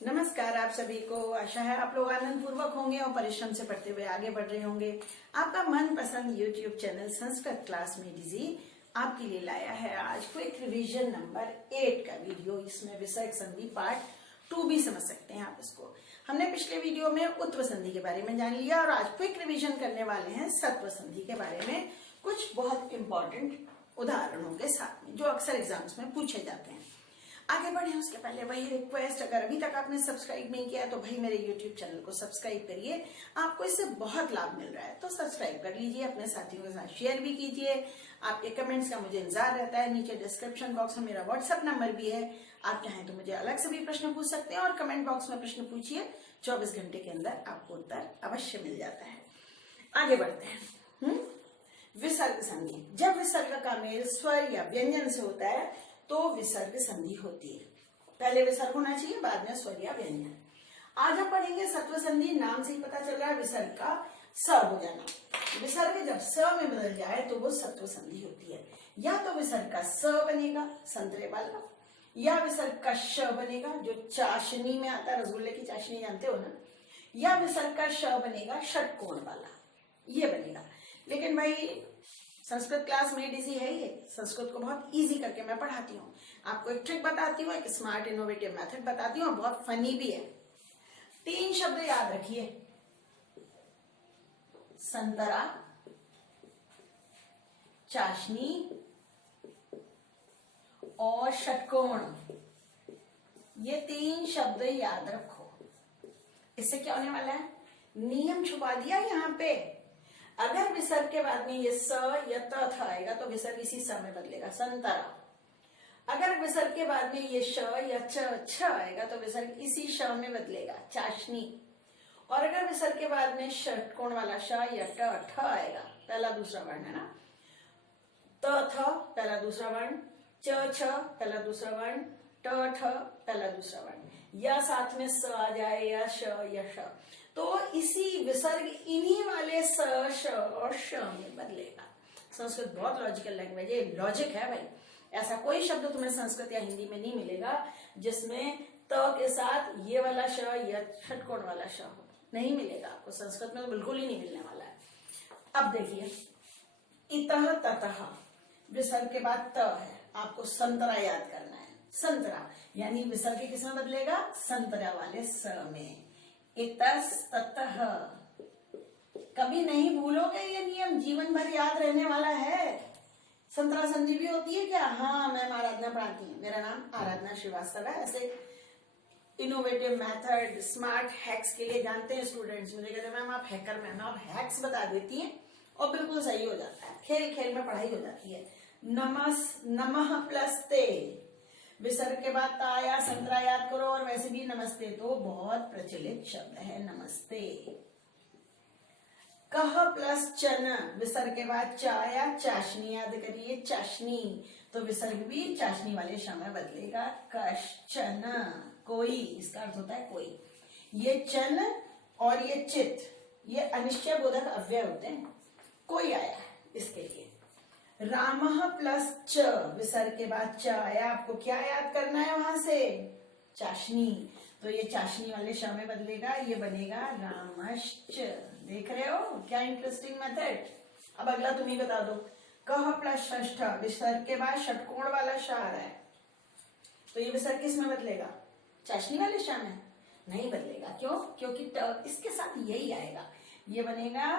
नमस्कार आप सभी को। आशा है आप लोग आनंद पूर्वक होंगे और परिश्रम से पढ़ते हुए आगे बढ़ रहे होंगे। आपका मनपसंद YouTube चैनल संस्कृत क्लास में डिजी आपके लिए लाया है आज क्विक रिवीजन नंबर 8 का वीडियो। इसमें विसर्ग संधि पार्ट 2 भी समझ सकते हैं आप इसको। हमने पिछले वीडियो में उत्व संधि के बारे में जान लिया और आज क्विक रिवीजन करने वाले हैं सत्व संधि के बारे में, कुछ बहुत इंपॉर्टेंट उदाहरणों के साथ में जो अक्सर एग्जाम्स में पूछे जाते हैं। आगे बढ़े उसके पहले वही रिक्वेस्ट, अगर अभी तक आपने सब्सक्राइब नहीं किया तो भाई मेरे YouTube चैनल को सब्सक्राइब करिए, आपको इससे बहुत लाभ मिल रहा है तो सब्सक्राइब कर लीजिए, अपने साथियों के साथ शेयर भी कीजिए। आपके कमेंट्स का मुझे इंतजार रहता है। नीचे डिस्क्रिप्शन बॉक्स में मेरा व्हाट्सएप नंबर भी है, आप चाहें तो मुझे अलग से भी प्रश्न पूछ सकते हैं और कमेंट बॉक्स में प्रश्न पूछिए, 24 घंटे के अंदर आपको उत्तर अवश्य मिल जाता है। आगे बढ़ते हैं। विसर्ग संधि, जब विसर्ग का मेल स्वर या व्यंजन से होता है तो विसर्ग संधि होती है। पहले विसर्ग होना चाहिए, बाद में स्वर या व्यंजन। आज हम पढ़ेंगे सत्व संधि। नाम से ही पता चल रहा है विसर्ग का स हो जाना। विसर्ग जब स में बदल जाए तो वो सत्व संधि होती है। या तो विसर्ग का स बनेगा संतरे वाला, या विसर्ग का श बनेगा जो चाशनी में आता है, रसगुल्ले की चाशनी जानते हो ना, या विसर्ग का श बनेगा षटकोण वाला, ये बनेगा। लेकिन भाई संस्कृत क्लास में डिजी है, ये संस्कृत को बहुत इजी करके मैं पढ़ाती हूँ। आपको एक ट्रिक बताती हूँ, एक स्मार्ट इनोवेटिव मेथड बताती हूँ, बहुत फनी भी है। 3 शब्द याद रखिए, संतरा, चाशनी और षटकोण। ये 3 शब्द याद रखो। इससे क्या होने वाला है, नियम छुपा दिया यहाँ पे। अगर विसर्ग के बाद में ये स या त आएगा तो विसर्ग इसी स में बदलेगा, संतरा। अगर विसर्ग के बाद में ये श या छ आएगा तो विसर्ग इसी श में बदलेगा, चाशनी। और अगर विसर्ग के बाद में षटकोण वाला श या ठ आएगा, पहला दूसरा वर्ण है ना, त थ पहला दूसरा वर्ण, च छ पहला दूसरा वर्ण, ट ठ पहला दूसरा वर्ण, या साथ में स आ जाए या श या श, तो इसी विसर्ग इन्हीं वाले स श और श में बदलेगा। संस्कृत बहुत लॉजिकल लैंग्वेज है, लॉजिक है भाई। ऐसा कोई शब्द तुम्हें संस्कृत या हिंदी में नहीं मिलेगा जिसमें त के साथ ये वाला श या षटकोण वाला श हो, नहीं मिलेगा आपको। संस्कृत में तो बिल्कुल ही नहीं मिलने वाला है। अब देखिए, इतः ततः विसर्ग के बाद त है, आपको संतरा याद करना है। संतरा यानी विसर्ग किसमें बदलेगा, संतरा वाले स में। इतस्ततः, कभी नहीं भूलोगे ये नियम, जीवन भर याद रहने वाला है। संतरा संधि भी होती है क्या? हाँ, मैम आराधना पढ़ाती हूँ। मेरा नाम आराधना श्रीवास्तव है। ऐसे इनोवेटिव मेथड, स्मार्ट हैक्स के लिए जानते हैं स्टूडेंट्स, मुझे कहते हैं मैम आप हैकर, मैम आप हैक्स बता देती हैं और बिल्कुल सही हो जाता है। खेल खेल में पढ़ाई हो जाती है। नमः प्लस ते, विसर्ग के बाद ता आया, संतरा याद करो। और वैसे भी नमस्ते तो बहुत प्रचलित शब्द है, नमस्ते। कह प्लस चन, विसर्ग के बाद चा आया, चाशनी याद करिए, चाशनी। तो विसर्ग भी चाशनी वाले श में बदलेगा, कश्चन, कोई। इसका अर्थ होता है कोई। ये चन और ये चित, ये अनिश्चय बोधक अव्यय होते हैं। कोई आया इसके लिए। रामः प्लस च, विसर्ग के बाद च आया, आपको क्या याद करना है वहां से, चाशनी। तो ये चाशनी वाले श में बदलेगा, ये बनेगा रामश्च। देख रहे हो क्या इंटरेस्टिंग मेथड। अब अगला तुम ही बता दो, कह प्लस षष्ठ, विसर्ग के बाद षटकोण वाला श आ रहा है, तो ये विसर्ग किस में बदलेगा, चाशनी वाले श में? नहीं बदलेगा। क्यों? क्योंकि इसके साथ यही आएगा, ये बनेगा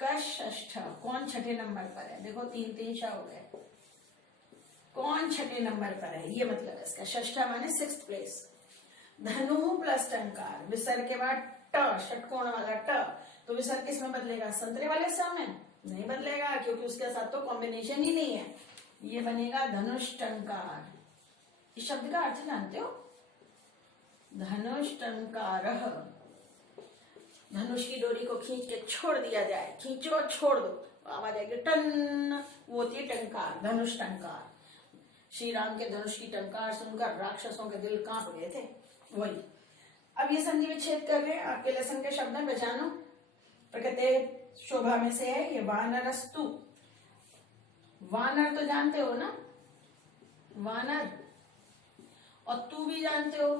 कष्ठ। कौन छठे नंबर पर है, देखो 3 श हो गए। कौन छठे नंबर पर है, ये मतलब है इसका। षष्ठा माने 6th प्लेस। धनु प्लस टंकार, विसर्ग के बाद ट, षटकोण वाला ट, तो विसर्ग किस में बदलेगा, संतरे वाले स में? नहीं बदलेगा, क्योंकि उसके साथ तो कॉम्बिनेशन ही नहीं है। ये बनेगा धनुष टंकार। इस शब्द का अर्थ जानते हो, धनुष टंकार। धनुष की डोरी को खींच के छोड़ दिया जाए, खींचो छोड़ दो, आवाज आएगी टन, वो होती है टंकार, धनुष टंकार। श्री राम के धनुष की टंकार सुनकर राक्षसों के दिल कांप गए थे, वही। अब ये संधि विच्छेद कर रहे हैं, आपके लेसन के शब्द पहचानो। प्रकृति शोभा में से है ये वानरस्तु। वानर तो जानते हो ना, वानर। और तू भी जानते हो,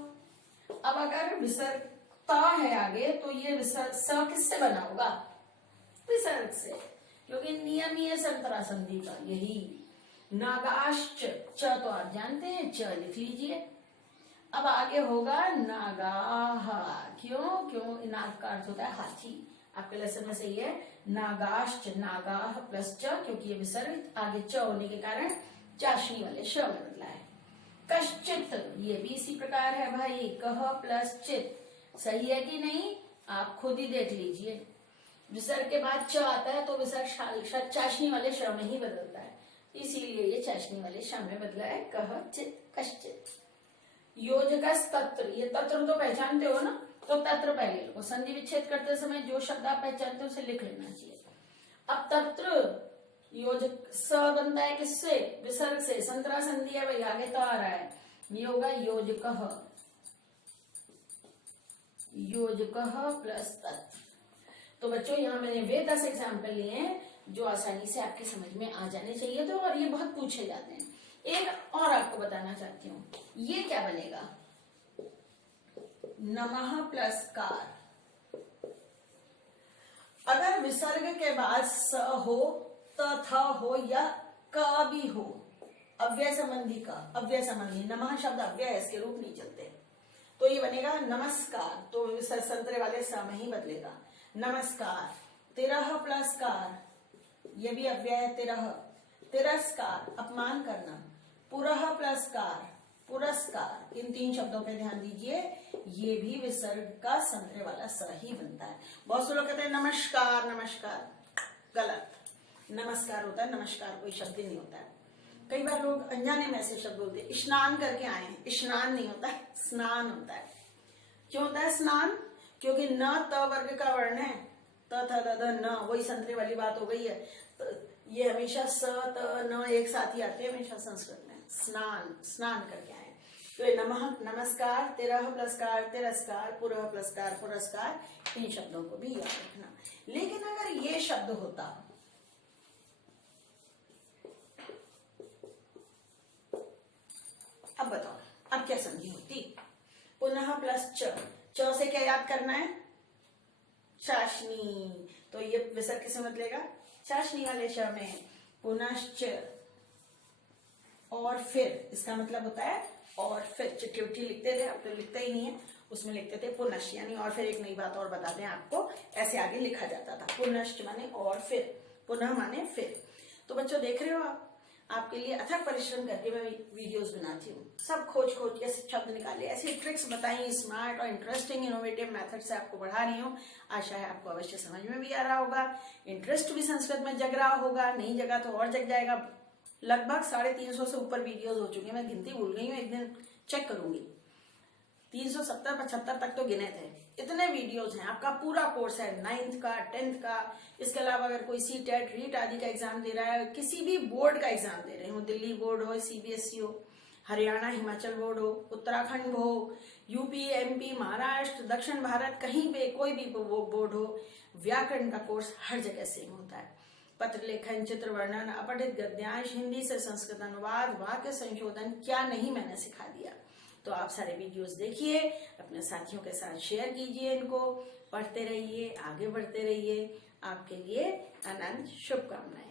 अब अगर विसर्ग ता है आगे तो ये विसर्ग स किससे बना होगा? विसर्ग से, क्योंकि नियम ही है संतरा संधि का यही। नागाश्च, च तो आप जानते हैं, च लिख लीजिए। अब आगे होगा नागाह। क्यों? क्यों नाग का अर्थ होता है हाथी। आपके लेसन में सही है नागाश्च, नागाह प्लस च, क्योंकि ये विसर्ग आगे च होने के कारण चाशनी वाले श में बदला है। कश्चित, ये भी इसी प्रकार है भाई, कह प्लस चित। सही है कि नहीं? आप खुद ही देख लीजिए। विसर्ग के बाद च आता है तो विसर्ग चाशनी वाले श में ही बदलता है, इसीलिए ये चाशनी वाले श में बदला है, कह चित कश्चित। योजकस तत्र, ये तत्र तो पहचानते हो ना, तो तत्र पहले लो। संधि विच्छेद करते समय जो शब्द आप पहचानते हो उसे लिख लेना चाहिए। अब तत्र योजक स बनता है किससे? विसर्ग से। संतरा संधि है भाई, आगे तो आ रहा है, ये होगा योजकः, योजकः प्लस तत्र। तो बच्चों यहाँ मैंने वे 10 एग्जाम्पल लिए हैं जो आसानी से आपकी समझ में आ जाने चाहिए तो, और ये बहुत पूछे जाते हैं। एक और आपको बताना चाहती हूँ, ये क्या बनेगा? नमः प्लस कार। अगर विसर्ग के बाद स हो, त थ हो या क भी हो, अव्यय संबंधी का, अव्यय संबंधी, नमः शब्द अव्यय है, इसके रूप नहीं चलते, तो ये बनेगा नमस्कार। तो विसर्ग संतरे वाले स में ही बदलेगा, नमस्कार। तिरह प्लस कार, ये भी अव्यय है, तिरह। तिरस्कार, अपमान करना। पुरह प्लस कार, पुरस्कार। इन 3 शब्दों पे ध्यान दीजिए, ये भी विसर्ग का संतरे वाला स ही बनता है। बहुत से लोग कहते हैं नमस्कार, नमस्कार, गलत। नमस्कार होता है, नमस्कार कोई शब्द नहीं होता है। कई बार लोग अनजाने में ऐसे शब्द बोलते हैं, स्नान करके आए हैं, स्नान नहीं होता है, स्नान होता है। क्यों होता है स्नान? क्योंकि न त वर्ग का वर्ण है, त थ द ध न, वही संतरे वाली बात हो गई है। तो ये हमेशा स त न एक साथ ही आते हैं हमेशा संस्कृत में। स्नान, स्नान करके आए। तो ये नमः, नमस्कार, तिरह प्लस कार, तिरस्कार, पुरह प्लस कार, पुरस्कार, इन शब्दों को भी याद रखना। लेकिन अगर ये शब्द होता, अब बताओ अब क्या संधि होती? पुनः प्लस च, च से क्या याद करना है? चाशनी। तो ये विसर्ग किसे बदलेगा? चाशनी वाले श में। पुनश्च, और फिर, इसका मतलब होता है और फिर। चिट्ठी लिखते थे, अब तो लिखते ही नहीं है, उसमें लिखते थे पुनश्च, यानी और फिर। एक नई बात और बता दें आपको, ऐसे आगे लिखा जाता था, पुनश्च माने और फिर, पुनः माने फिर। तो बच्चों देख रहे हो आप, आपके लिए अथक परिश्रम करके मैं वीडियोस बनाती हूँ, सब खोज खोज के शब्द निकाले, ऐसी ट्रिक्स बताई, स्मार्ट और इंटरेस्टिंग इनोवेटिव मेथड से आपको बढ़ा रही हूँ। आशा है आपको अवश्य समझ में भी आ रहा होगा, इंटरेस्ट भी संस्कृत में जग रहा होगा, नहीं जगा तो और जग जाएगा। लगभग 350 से ऊपर वीडियोस हो चुके हैं, मैं गिनती भूल गई हूँ, एक दिन चेक करूंगी। 370-75 तक तो गिने थे, इतने वीडियोस हैं। आपका पूरा कोर्स है, 9th का, 10th का। इसके अलावा अगर कोई CTET, रीट आदि का एग्जाम दे रहा है, किसी भी बोर्ड का एग्जाम दे रहे हो, दिल्ली बोर्ड हो, CBSE हो, हरियाणा हिमाचल बोर्ड हो, उत्तराखंड हो, UP, MP, महाराष्ट्र, दक्षिण भारत, कहीं पे कोई भी बोर्ड हो, व्याकरण का कोर्स हर जगह सेम होता है। पत्र लेखन, चित्र वर्णन, अपठित गद्यांश, हिंदी से संस्कृत अनुवाद, वाक्य संशोधन, क्या नहीं मैंने सिखा दिया। तो आप सारे वीडियोस देखिए, अपने साथियों के साथ शेयर कीजिए, इनको पढ़ते रहिए, आगे बढ़ते रहिए। आपके लिए अनंत शुभकामनाएं।